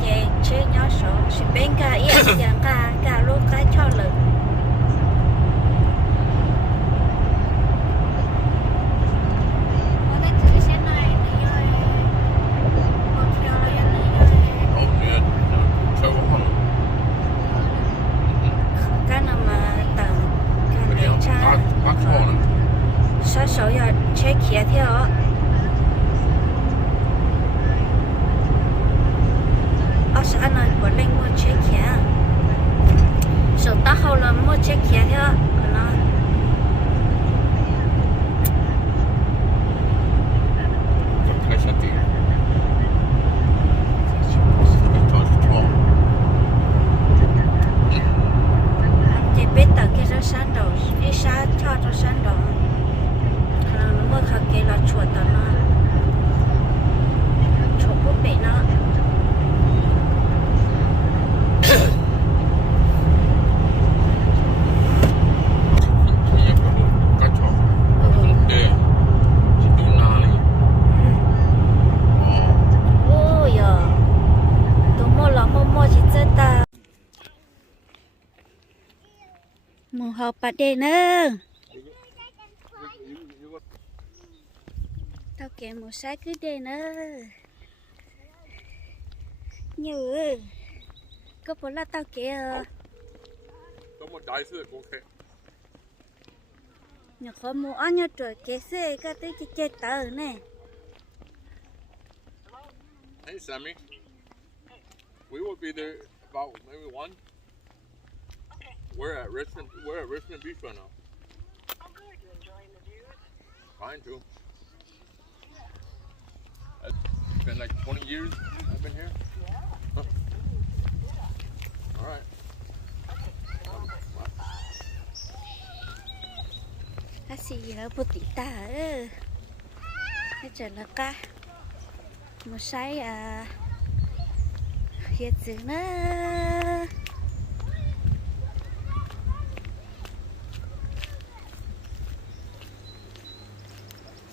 chị chơi nhau số chỉ bên cả yên tiếng cả lúc cái cho lực cái nào mà tầng cái điều tra sao số giờ chơi kia theo anh nói của linh mua chiếc kia số ta hậu là mua chiếc kia theo nó chỉ biết tờ kia ra sáng đầu đi xa cho ra sáng đầu nó mua khá kia là chuột tờ nó chuột bút bể nó mùa họp bát đề nữa tao kể một sai cứ đề nữa nhiều có phải là tao kể nhiều khó mua ăn nhiều tuổi kể xe cái tới chết tao nè. Hey Sammy, we will be there about maybe 1. We're at Richmond Beach right now. Oh, good. You enjoying the views? Fine too. It's been like 20 years I've been here. Yeah. Huh. All right. Cái gì nó bút tỉ ta cái trời là cá một sai hiện sự nó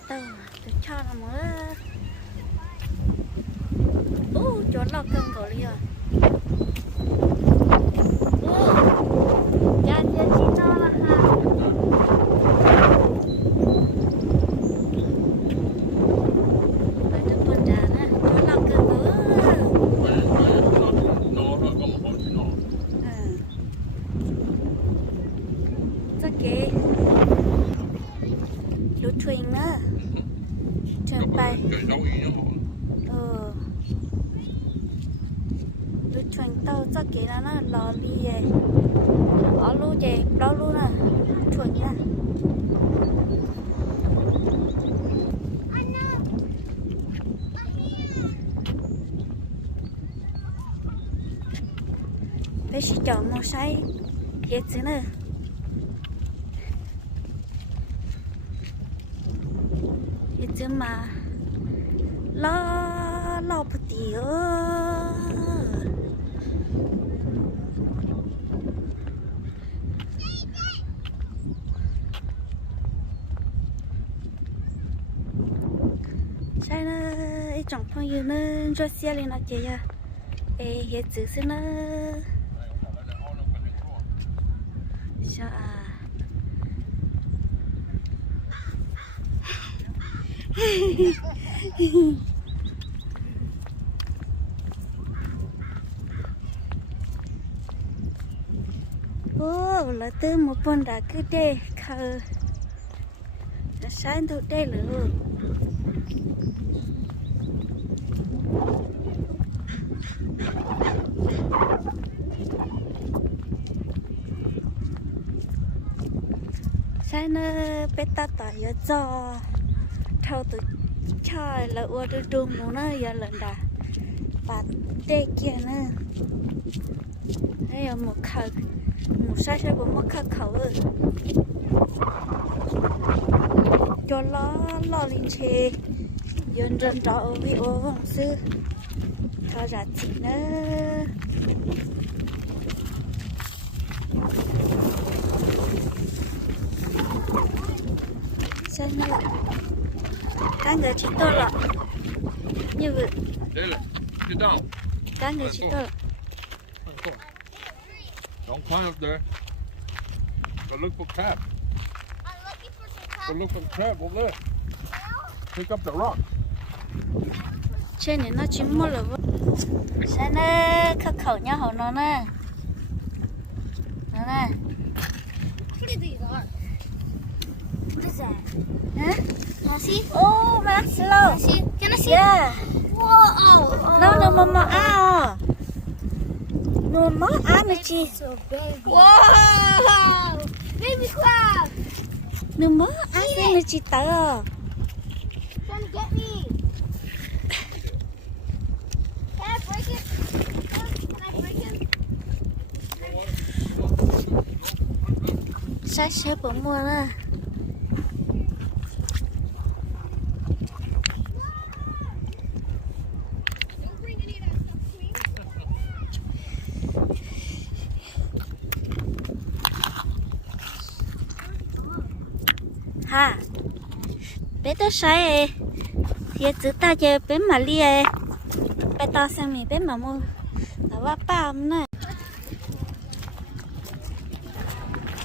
tôi cho nó mới chỗ lọc cân cổ đi à cha cha chị nó là ha thuyền á thuyền bay lối thuyền tàu chắc cái đó nó lò đi vậy ở luôn vậy đó luôn à thuyền nha bây giờ chọn một sai hết chứ nữa chứ mà lo một tí sai nó ấy chẳng phong yêu nó cho xe lên nó chơi à ê hết chữ xin nó sao là từ một con đã cứ đê khờ sáng tụi đê luôn sáng nó bé ta tỏi ở cho thâu tụi chơi là ua đưa đun muốn nó giờ lần đã và đê kia nữa đây là một khờ một sai sai của một khờ khẩu cho lo linh chê dân dân đó ở vị ô vòng sư cho ra chị nữa sao nữa Cái người chỉ tôi là như vậy. Đây là, sit down. cá người chỉ tôi Don't climb up there. Go look for crab. I'm looking for some Go look for crab over there. Pick up the rock. trên này nó chỉ mua là sáng nó khắc khẩu nhau hậu nó nè nó nè What are these are? What is that? hả Can I see? oh mà slow Can I see? yeah Whoa! nó mà ao nó mà ao mà chi So baby. Whoa! Baby crab! nó mà ao mà chi tao Trying to get me. Can I break it? Can I break it? sai sếp bỏ mua nè Don't bring any of that stuff, please. ha bé tôi sai thì chữ ta chơi bé mà lia bé to sang mình bé mà mua là quá bao nè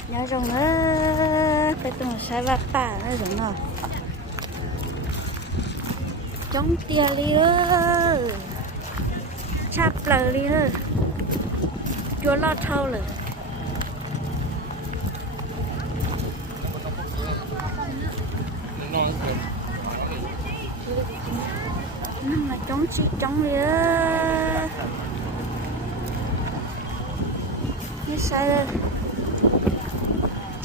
nhớ rồi nữa bé tôi sai quá bao nữa rồi nè chống tia li ơ chắp lời li ơ chúa lo thâu rồi nhưng mà chống chị chống đi ơ như sai rồi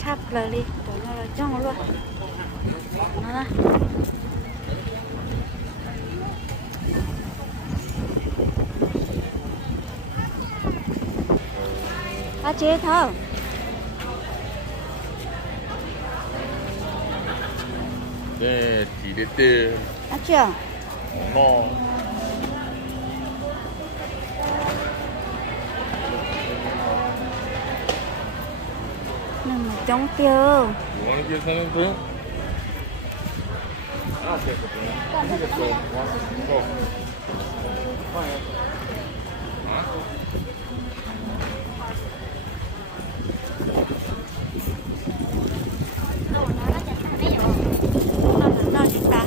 chắp lời đi rồi nó là chống luôn nó à chế thôi Để chỉ để tiền. à chưa Ngon. nhưng mà chống tiêu You want to get something too? I'll take it. You can go. Go. Huh? nó gì ta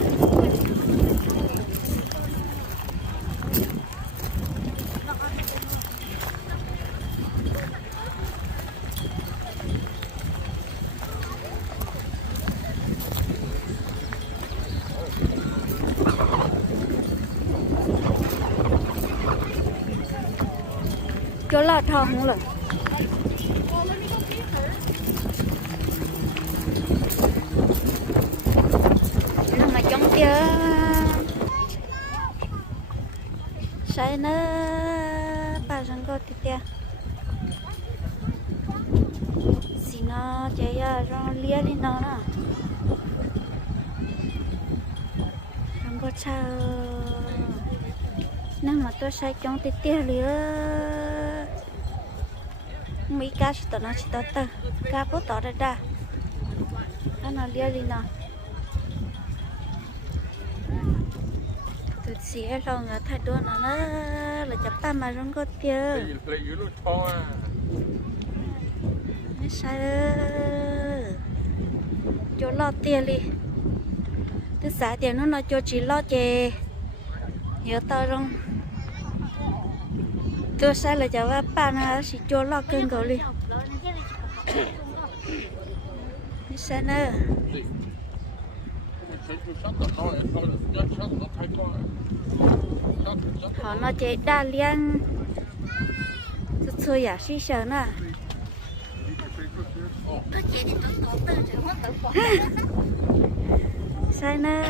chỗ là thò không rồi nhưng mà chống tiêu sai nó bà rằng có thịt tiêu xí nó chạy ra rong lia đi nó nè không có sao nhưng mà tôi sai chống thịt tiêu liền mấy cá chỉ tao nó chỉ tao tao cá bố tao ra ra cá nó lia đi nó tụi xía lòng ở thay đua nó là chắp ba mà rong có tiêu Let you look tall.ไม่ใช่โจลอเตียเลยtức xã tiền nó nói cho chỉ lo chè nhớ tao rong tôi sai là cháu ba nó chỉ cho lo cơn cầu điไม่ใช่nữa họ nói chè đa liên tôi giả suy sợ nè sai nữa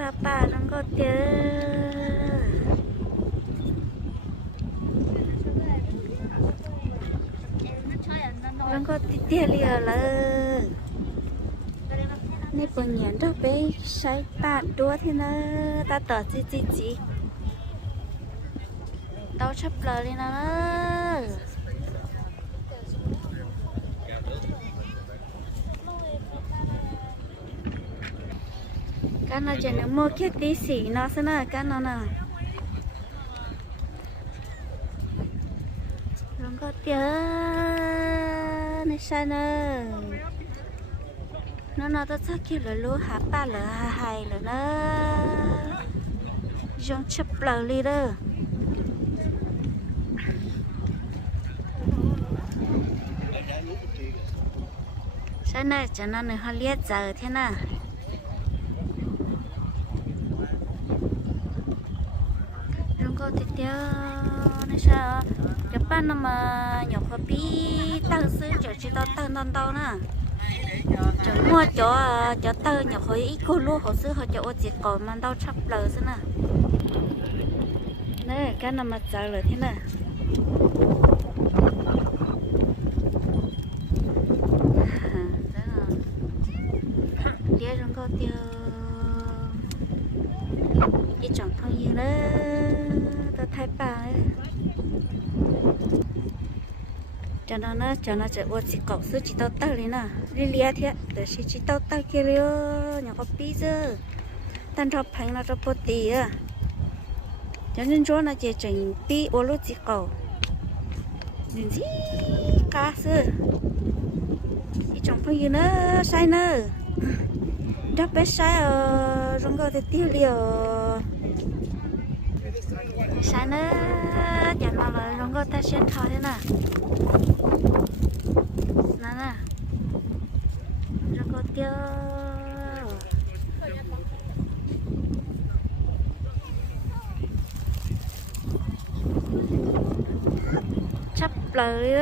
là bà nó có tiền nó có tiền liền là nên bọn nhện đó bé sai bà đua thế nó ta tỏ gì tao chấp lời đi nó cái nó chỉ nó mua cái tí xỉ nó sẽ là cái nó nè rong có tia này sai nè nó tôi chắc kia là lúa hạt ba là hai là nó rong chập lờ đi đó sai nè cho nó này họ liệt giờ thế nào rong có tia này sao cái ban mà nhỏ có bí tăng sư cho chị tao tăng tăng tao nè cho mua cho tao nhỏ khối ít cô luôn họ sư họ cho ô chỉ còn mà tao chắp lời thế nè nè cái nào mà giờ lời thế nè đĩa rong có tiêu ít chẳng phong gì nữa tao thay bà ấy cho nó chỉ ô chỉ cậu sư chỉ tao tao lên nè đi lia thế để chỉ tao tao kia liêu nhà có pizza tan cho phanh nó cho bột tì à cho nên chỗ nó chỉ chỉnh pi ô lô chỉ cậu nhìn gì cá sư ít chẳng phong gì nữa sai nữa đắp bé sai rong có thể tiêu liều sai nữa chẳng nào là rong có ta xuyên thò thế nào nè rong có tiêu chắp lời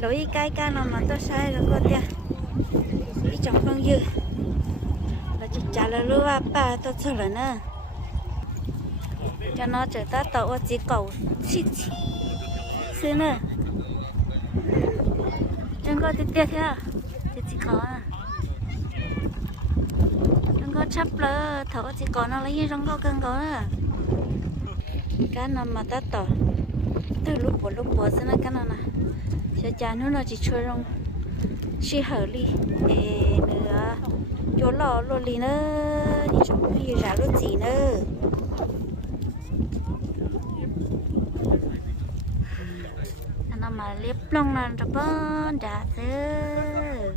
lỗi cái nào mà tôi sai rong có tiêu đi trong con dư là chỉ trả lời luôn bà tôi sợ là nè cho nó trở ta tàu chỉ cầu chi chi xí nè đừng có tiết thế à chỉ có à đừng có chấp lỡ thở chỉ có nó lấy như đừng có cân có à cái nào mà ta tàu từ lúc bữa xí nè cái nào nè sẽ trả nó chỉ chơi rong chỉ hở đi nữa chỗ lò lô lì nữa đi chỗ gì ra lô gì nữa nó mà liếp lông là cho bớn đã thế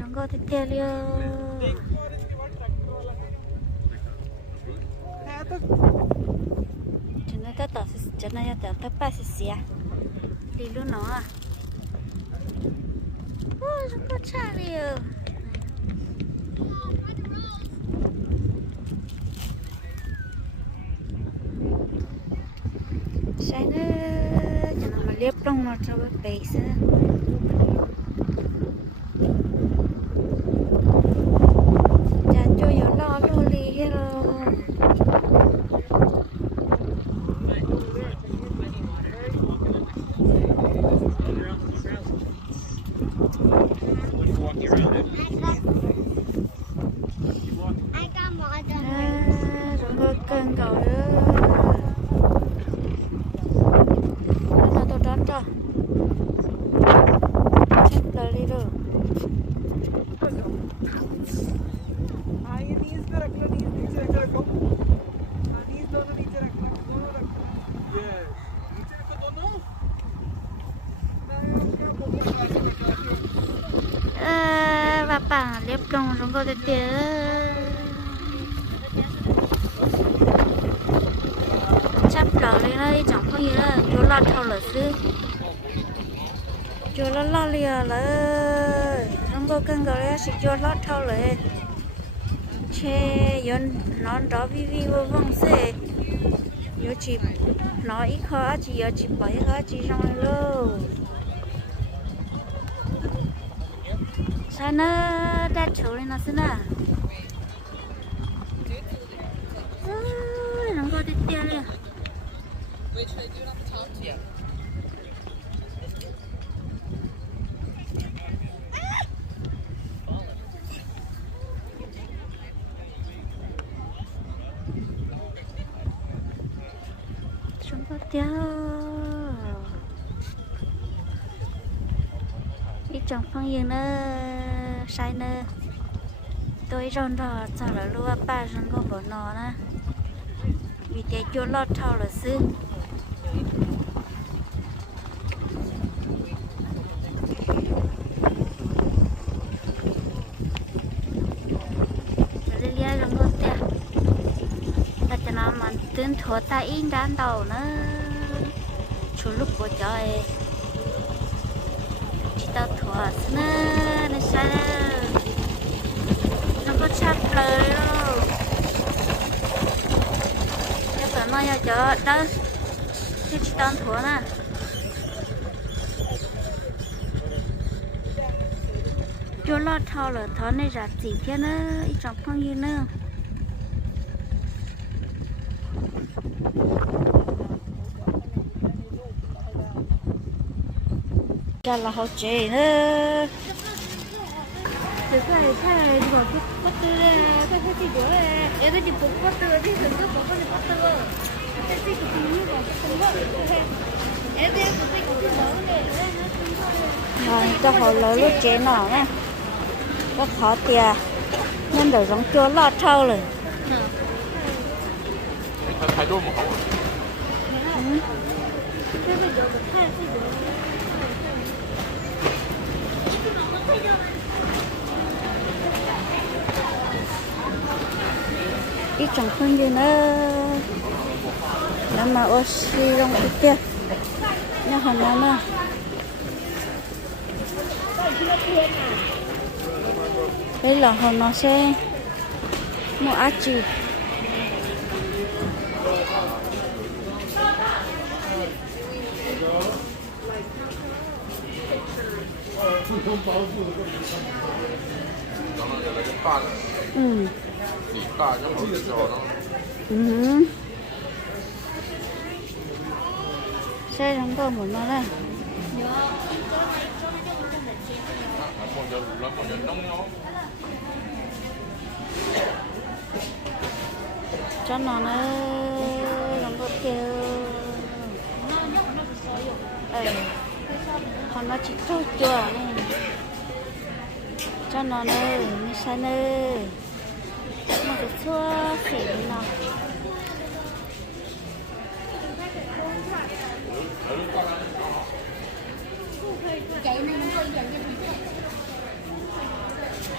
không có thích theo liêu cho nên ta tỏ cho nên ta tỏ ba xí xí đi luôn nó à ôi không có cha liêu sai nữa cho nó mà liếp lông nó cho bé xí chả cho nhỏ lo lô lì hết rồi rồi cân cầu nữa nó tôi đón cho chết lời đi rồi bà bà liếp lông rồi có thể tía chấp lỡ lên đây chẳng có gì nữa chú lo thâu lỡ sư chú lo lìa lỡ không có cân cầu đấy chỉ chú lo thâu lỡ chê yon nó đó vi vô vong xe yo chỉ nói ít khó chỉ yo chỉ bảy khó chỉ xong luôn sao nó đã trốn lên nó xí nè nó có đi tiêu liền chúng có tiêu đi trong phong yên nữa sai nữa tôi rong đó sao là lúa ba rong có bỏ nọ nè vì để cho lót thâu là xứ tên thua ta in đan đầu nữa chú lúc của trời chỉ tao thua nữa nó sao nó có chặt lời đâu cái phần nó giờ chờ đó cái chỉ tao thua nè chú lo thao là thọ này ra gì thế nữa ít trong phong như nữa ra là họ chế nữa từ cái này bỏ cái bắt tư này cái gì đó này cái gì cũng bắt tư thì đừng có bỏ cái bắt tư cái gì cũng như bỏ cái bắt tư cái gì cũng cái này cho họ lấy lúc chế nọ nè có khó tiền nên để giống cho lọt thâu rồi thái độ một không ít chẳng hơn gì nữa làm mà oxy trong cái tiền nha hả nó đây là họ nó sẽ mua ác chịu大就好吃好xe không có một nó đây cho nó không có kêu còn nó chỉ thôi chùa này cho nó nữa như sao nữa mà cái chua xỉ nào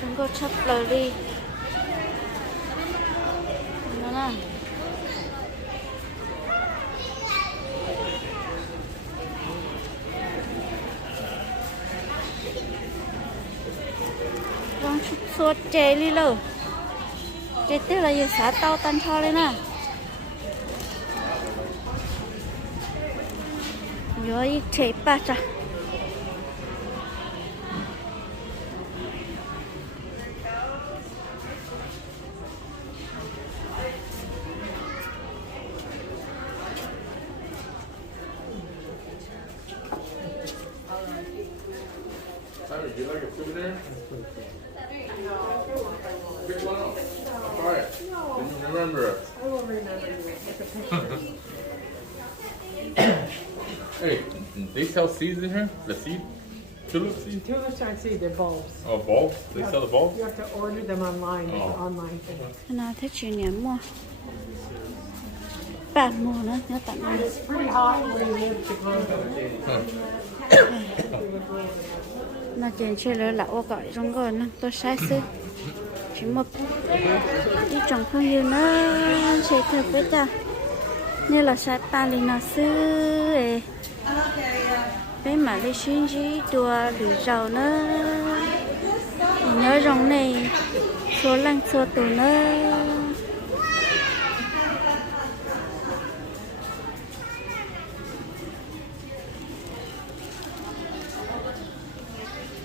chúng có chấp lời đi nó nè con suốt chè đi lâu chè tiếc là giờ xả tao tan cho lên nè rồi chè ba cha Would you like a souvenir? Pick one up. I'll buy it. Then you remember us. I will remember you. It's a picture. Hey, they sell seeds in here? The seed? Tulip seed? Tulips aren't seed, they're bulbs. Oh, bulbs? They sell the bulbs? You have to order them online. It's an online thing. nào thế chuyện nhỉ mua bạn mua nữa nhớ tặng ăn It's pretty hot where you live to grow them. mà chuyện chơi lớn là ô gọi trong rồi nó tôi sai sư chỉ một đi trồng không nhiều nữa chơi thật với ta nên là sai ta lên nó sư cái mà đi xuyên gì đùa lưỡi rau nữa nhớ rong này số lăng số tù nữa